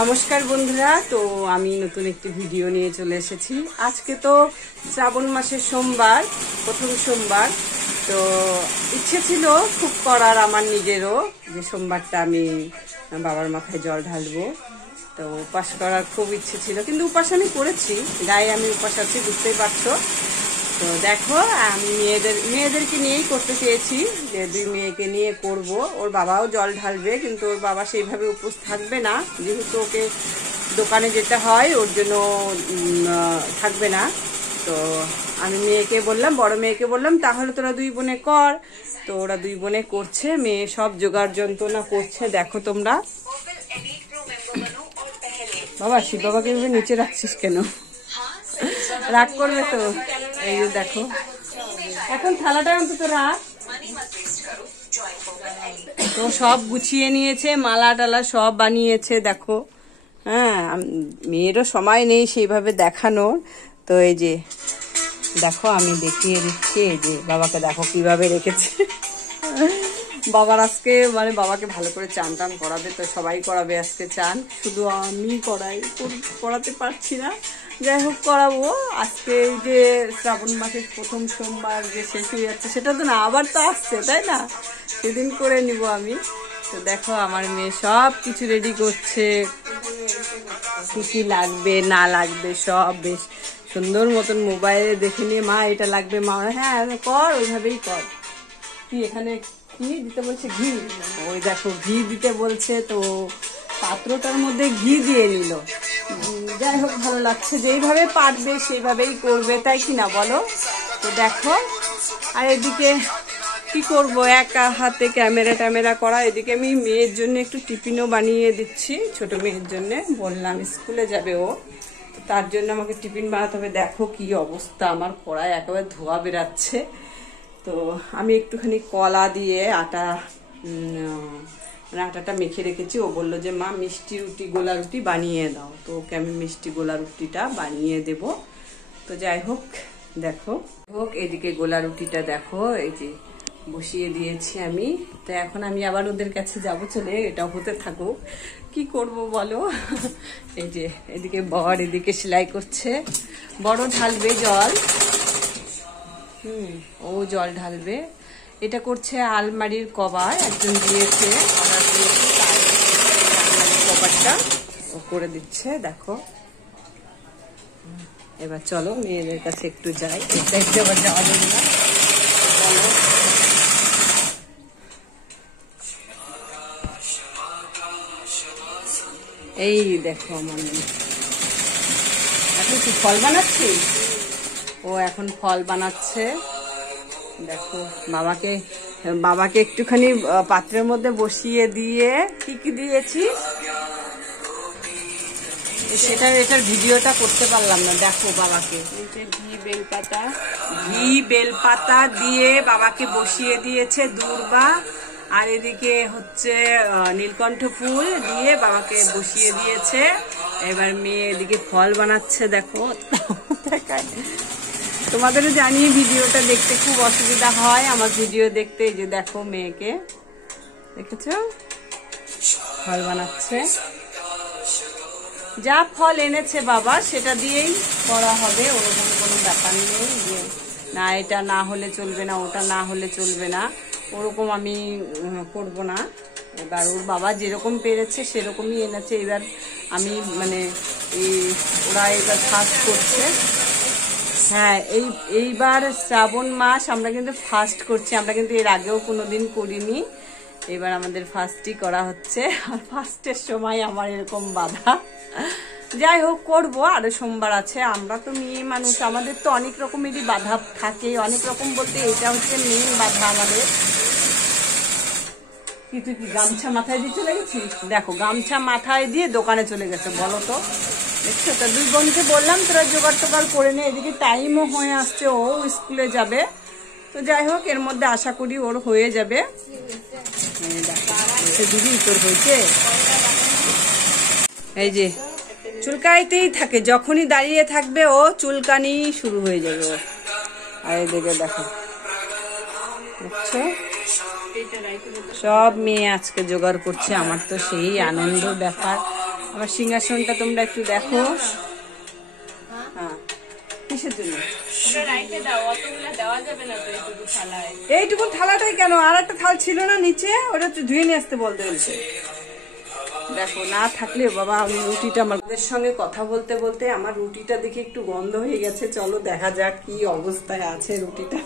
নমস্কার বন্ধুরা, তো আমি নতুন একটি ভিডিও নিয়ে চলে এসেছি। আজকে তো শ্রাবণ মাসের সোমবার, প্রথম সোমবার। তো ইচ্ছে ছিল খুব করার আমার নিজেরও, যে সোমবারটা আমি বাবার মাথায় জল ঢালবো। তো উপাস করার খুব ইচ্ছে ছিল, কিন্তু উপাস আমি করেছি, গায়ে আমি উপাস আছি, বুঝতেই পারছো। তো দেখো, আমি মেয়েদেরকে নিয়েই করতে চেয়েছি, যে দুই মেয়েকে নিয়ে করব। ওর বাবাও জল ঢালবে, কিন্তু ওর বাবা সেইভাবে উপোস থাকবে না, যেহেতু ওকে দোকানে যেতে হয়, ওর জন্য থাকবে না। তো আমি মেয়েকে বললাম, বড় মেয়েকে বললাম তাহলে তোরা দুই বোনে কর। তো ওরা দুই বোনে করছে, মেয়ে সব জোগাড় যন্ত্রণা করছে। দেখো তোমরা। বাবা, শিব বাবাকে নিচে রাখছিস কেন? রাগ করবে তো। এই যে দেখো, এখন থালাটা অন্তত রাখ। তো সব গুছিয়ে নিয়েছে, মালা টালা সব বানিয়েছে। দেখো, হ্যাঁ, মেয়েরও সময় নেই সেইভাবে দেখানোর। তো এই যে দেখো, আমি দেখিয়ে দিচ্ছি। এই যে বাবাকে দেখো কিভাবে রেখেছে। বাবার আজকে বাবাকে ভালো করে চান টান করাবে, তো সবাই করাবে আজকে চান, শুধু আমি করাতে পারছি না। যাই হোক, করাবো আজকে। এই যে শ্রাবণ মাসের প্রথম সোমবার যে শেষ হয়ে যাচ্ছে, সেটা তো না, আবার তো আসছে, তাই না? সেদিন করে নিব আমি। তো দেখো, আমার মেয়ে সব কিছু রেডি করছে, কি কি লাগবে না লাগবে সব বেশ সুন্দর মতন মোবাইলে দেখে নিয়ে, মা এটা লাগবে, মা হ্যাঁ কর, ওইভাবেই কর। কি এখানে কি দিতে বলছে? ঘি। ওই দেখো, ঘি দিতে বলছে, তো পাত্রটার মধ্যে ঘি দিয়ে নিল। যাই হোক, ভালো লাগছে, যেইভাবে পারবে সেইভাবেই করবে, তাই কি না বলো? তো দেখো, আর এদিকে কি করব, একা হাতে ক্যামেরা করা। এদিকে আমি মেয়ের জন্য একটু টিফিনও বানিয়ে দিচ্ছি, ছোট মেয়ের জন্য। বললাম স্কুলে যাবে ও, তার জন্য আমাকে টিফিন বানাতে হবে। দেখো কি অবস্থা, আমার কড়াই একেবারে ধোয়া বেরাচ্ছে। তো আমি একটুখানি কলা দিয়ে আটাটা মেখে রেখেছি। ও বললো যে মা মিষ্টি রুটি, গোলা রুটি বানিয়ে দাও। তো ওকে আমি মিষ্টি গোলা রুটিটা বানিয়ে দেব। তো যাই হোক, দেখো এদিকে গোলা রুটিটা দেখো, এই যে বসিয়ে দিয়েছি আমি। তো এখন আমি আবার ওদের কাছে যাব, চলে এটাও হতে থাকুক, কি করব বলো। এই যে এদিকে বর এদিকে সেলাই করছে, বড় ঢালবে জল। ও জল ঢালবে। এটা করছে আলমারির কভার, একজন দিয়েছে, অর্ডার দিয়েছে, তার আলমারির কভারটা ও করে দিচ্ছে। দেখো, এবার চলো মেয়েদের কাছে একটু যাই। এটা আবার যাওয়া যাবে না, চলো। এই দেখো, আমার এখন কি ফল বানাচ্ছি? ও এখন ফল বানাচ্ছে। দেখো, বাবাকে একটুখানি পাত্রের মধ্যে বসিয়ে দিয়ে কি কি দিয়েছি সেটা, এটার ভিডিওটা করতে পারলাম না। দেখো, বাবাকে ঘি বেলপাতা দিয়ে বাবাকে বসিয়ে দিয়েছে দূর্বা। আর এদিকে হচ্ছে নীলকণ্ঠ ফুল দিয়ে বাবাকে বসিয়ে দিয়েছে। এবার মেয়ে এদিকে ফল বানাচ্ছে। দেখো, দেখায় তোমাদেরও জানি ভিডিওটা দেখতে খুব অসুবিধা হয়, আমার ভিডিও দেখতে। এই যে দেখো, মেয়েকে দেখেছো, ফল বানাচ্ছে। যা ফল এনেছে বাবা সেটা দিয়েই করা হবে, ওরকম কোনো ব্যাপার নেই যে না এটা না হলে চলবে না, ওটা না হলে চলবে না, ওরকম আমি করব না। এবার ওর বাবা যেরকম পেরেছে সেরকমই এনেছে। এবার আমি ওরা এবার ফাস্ট করছে। হ্যাঁ, এইবার শ্রাবণ মাস আমরা কিন্তু ফাস্ট করছি, আমরা কিন্তু এর আগেও কোনোদিন করিনি। এবার আমাদের ফাস্টই করা হচ্ছে, আর ফাস্টের সময় আমার এরকম বাধা। যাই হোক, করবো, আরো সোমবার আছে। আমরা তো মেয়ে মানুষ, আমাদের তো অনেক রকমেরই বাধা থাকে, অনেক রকম বলতে এটা হচ্ছে মেন বাধা আমাদের। কি তুই কি গামছা মাথায় দিয়ে চলে গেছিস? দেখো, গামছা মাথায় দিয়ে দোকানে চলে গেছে, বলো তো। দেখছো তো, দুই বোনকে বললাম তোরা জোগাড় টোগাড় করে নে, এদিকে টাইমও হয়ে আসছে, ও স্কুলে যাবে। তো যাই হোক, এর মধ্যে আশা করি ওর হয়ে যাবে। দিদি, তোর হয়েছে? এই যে চুলকাইতেই থাকে, যখনই দাঁড়িয়ে থাকবে ও চুলকানি শুরু হয়ে যাবে ওর। আর এদিকে দেখো, বুঝছো, সব মেয়ে আজকে জোগাড় করছে। আমার তো সেই আনন্দ ব্যাপার, আমার সিংহাসনটা তোমরা একটু দেখো। হ্যাঁ, কিসের জন্য এইটুকু থালাটাই কেন? আর একটা থালা ছিল না নিচে, ওটা একটু ধুয়ে নিয়ে আসতে বলতে বলছে। দেখো, না থাকলে বাবা আমি রুটিটা, আমাদের সঙ্গে কথা বলতে বলতে আমার রুটিটা দেখে একটু গন্ধ হয়ে গেছে। চলো দেখা যাক কি অবস্থায় আছে রুটিটা।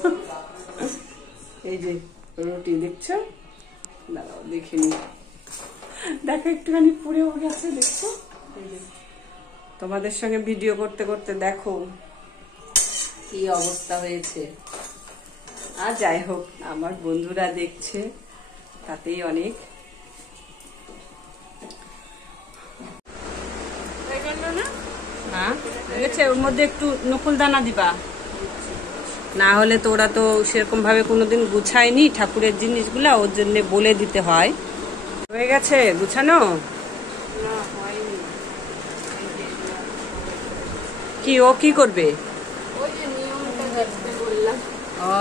এই যে রুটি দেখছো, দাঁড়াও দেখে নি, দেখো একটুখানি পুড়েও গেছে, দেখছো? তোমাদের সঙ্গে ভিডিও করতে করতে দেখো কি অবস্থা হয়েছে। আর যাই হোক, আমার বন্ধুরা দেখছে, তাতেই অনেক। হ্যাঁ, ওর মধ্যে একটু নকুল দানা দিবা, না হলে তো ওরা তো সেরকম ভাবে কোনোদিন গুছায়নি ঠাকুরের জিনিসগুলা, ওর জন্য বলে দিতে হয়। হয়ে গেছে গুছানো? কি ও কি করবে? ও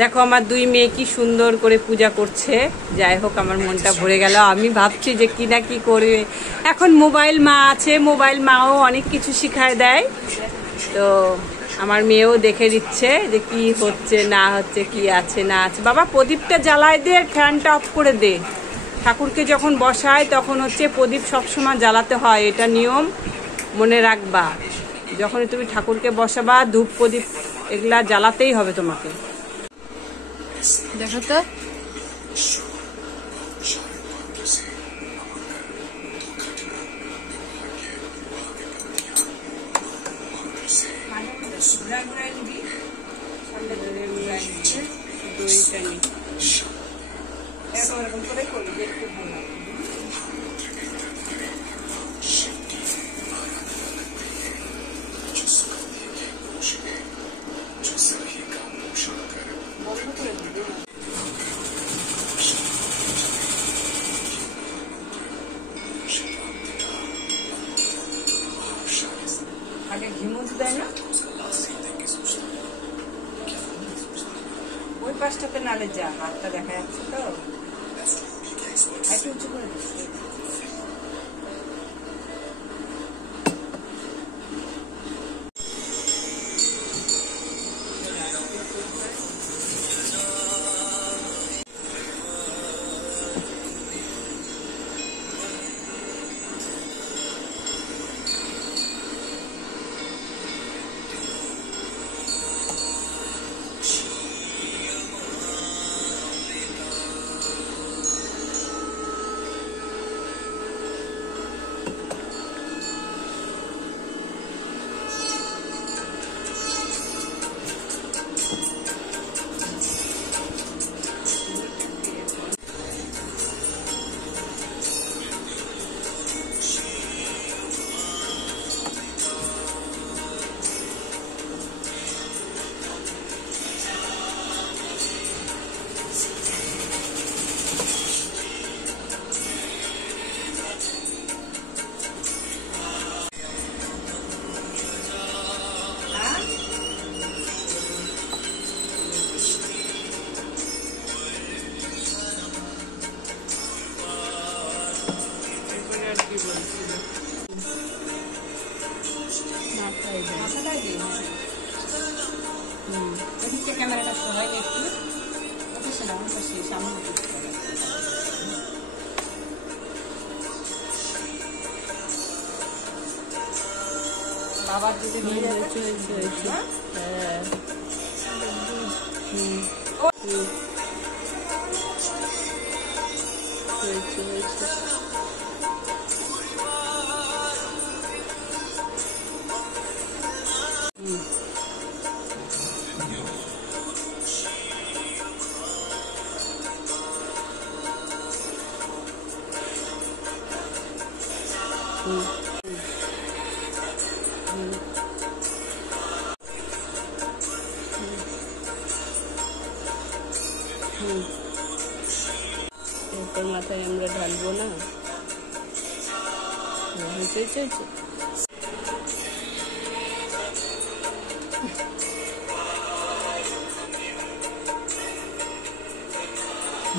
দেখো, আমার দুই মেয়ে কি সুন্দর করে পূজা করছে। যাই হোক, আমার মনটা ভরে গেল। আমি ভাবছি যে কি না কি করবে। এখন মোবাইল মা আছে, মোবাইল মাও অনেক কিছু শিখায় দেয়, তো আমার মেয়েও দেখে দিচ্ছে যে কি হচ্ছে না হচ্ছে, কি আছে না আছে। বাবা প্রদীপটা জ্বালায় দে, ফ্যানটা অফ করে দে। ঠাকুরকে যখন বসায় তখন হচ্ছে প্রদীপ সবসময় জ্বালাতে হয়, এটা নিয়ম মনে রাখবা। যখন তুমি ঠাকুরকে বসাবা ধূপ প্রদীপ এগুলা জ্বালাতেই হবে তোমাকে। দেখো তো, এরকম করে করি, দেখতে ভালো লাগে। আগে ঘিমুজ দেয় না, ওই পাশটাতে নালে যা, হাতটা দেখা যাচ্ছে তো, একটু উঁচু করে দিচ্ছি। ক্যামেরাটা সবাই একটু সামনে বাবার যদি হয়ে যাচ্ছে। হ্যাঁ, তোর মাথায় আমরা ঢালবো না,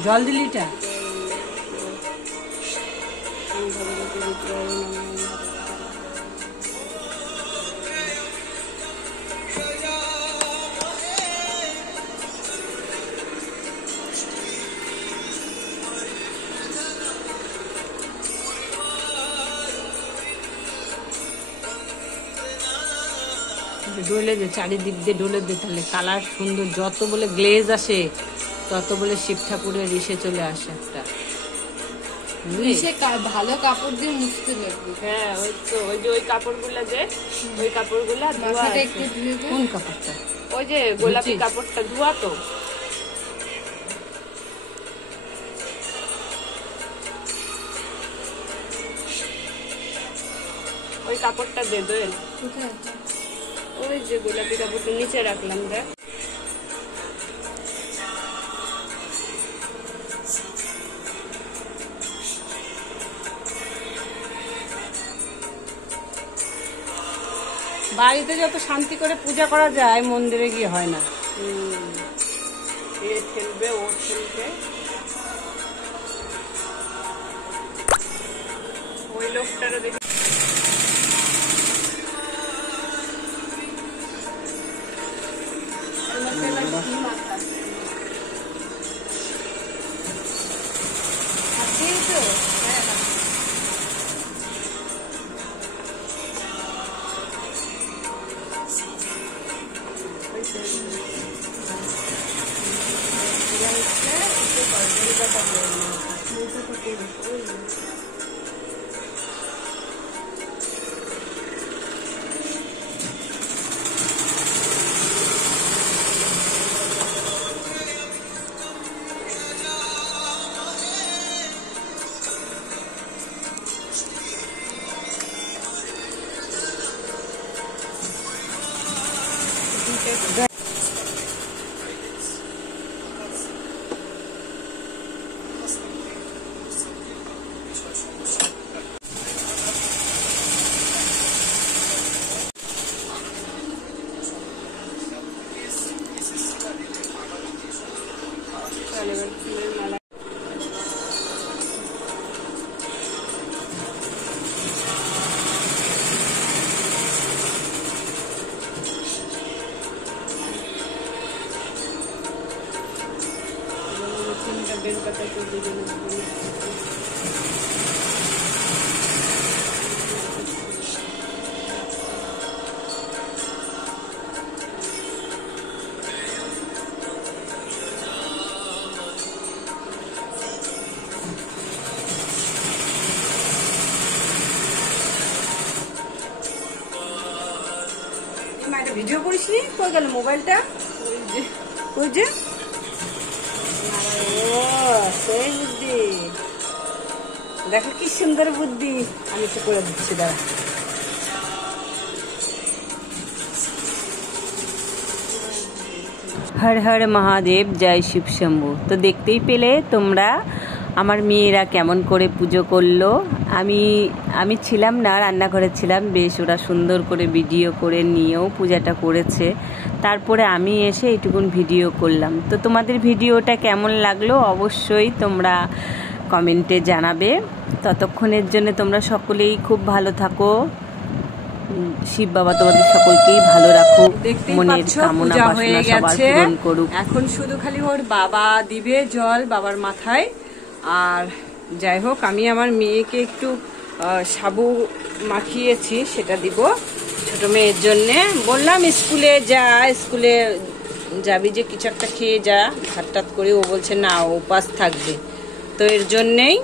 জল দিলিটা ডলে যে চারিদিক দিয়ে ডলে দে, তাহলে কালার সুন্দর, যত বলে গ্লেজ আসে তত বলে শিব ঠাকুরের ইসে চলে আসে একটা। ভালো কাপড় দিয়ে মুছতে লাগবে। হ্যাঁ ওই তো, ওই যে ওই কাপড়গুলা, যে ওই কাপড়গুলা ধোয়া। কোন কাপড়টা? ওই যে গোলাপি কাপড়টা ধোয়া তো। ওই কাপড়টা দে দোয়েল। ওই যে গোলাপি কাপড়টা নিচে রাখলাম, দেখ। বাড়িতে যত শান্তি করে পূজা করা যায় মন্দিরে গিয়ে হয় না। খেলবে, ও খেলবে, ওই লোকটারও দেখি। ভিডিও করিসনি? কই গেল মোবাইলটা? ওই যে সেই বুদ্ধি, দেখো কি সুন্দর বুদ্ধি। আমি তো করে দিচ্ছি, দাঁড়া। হর হর মহাদেব, জয় শিব শম্ভু। তো দেখতেই পেলে তোমরা আমার মেয়েরা কেমন করে পুজো করলো। আমি ছিলাম না, রান্নাঘরে ছিলাম। বেশ ওরা সুন্দর করে ভিডিও করে নিয়েও পূজাটা করেছে। তারপরে আমি এসে এইটুকুন ভিডিও করলাম। তো তোমাদের ভিডিওটা কেমন লাগলো অবশ্যই তোমরা কমেন্টে জানাবে। ততক্ষণের জন্য তোমরা সকলেই খুব ভালো থাকো। শিব বাবা তোমাদের সকলকেই ভালো রাখুক, মনের কামনা বাসনা সবার পূরণ করুক। এখন শুধু খালি ওর বাবা দিবে জল বাবার মাথায়। আর যাই হোক, আমি আমার মেয়েকে একটু সাবু মাখিয়েছি, সেটা দিব ছোট মেয়ের জন্যে। বললাম স্কুলে যা, স্কুলে যাবি যে কিছু একটা খেয়ে যা, ভাত টাত করে। ও বলছে না, ও উপাস থাকবে। তো এর জন্যেই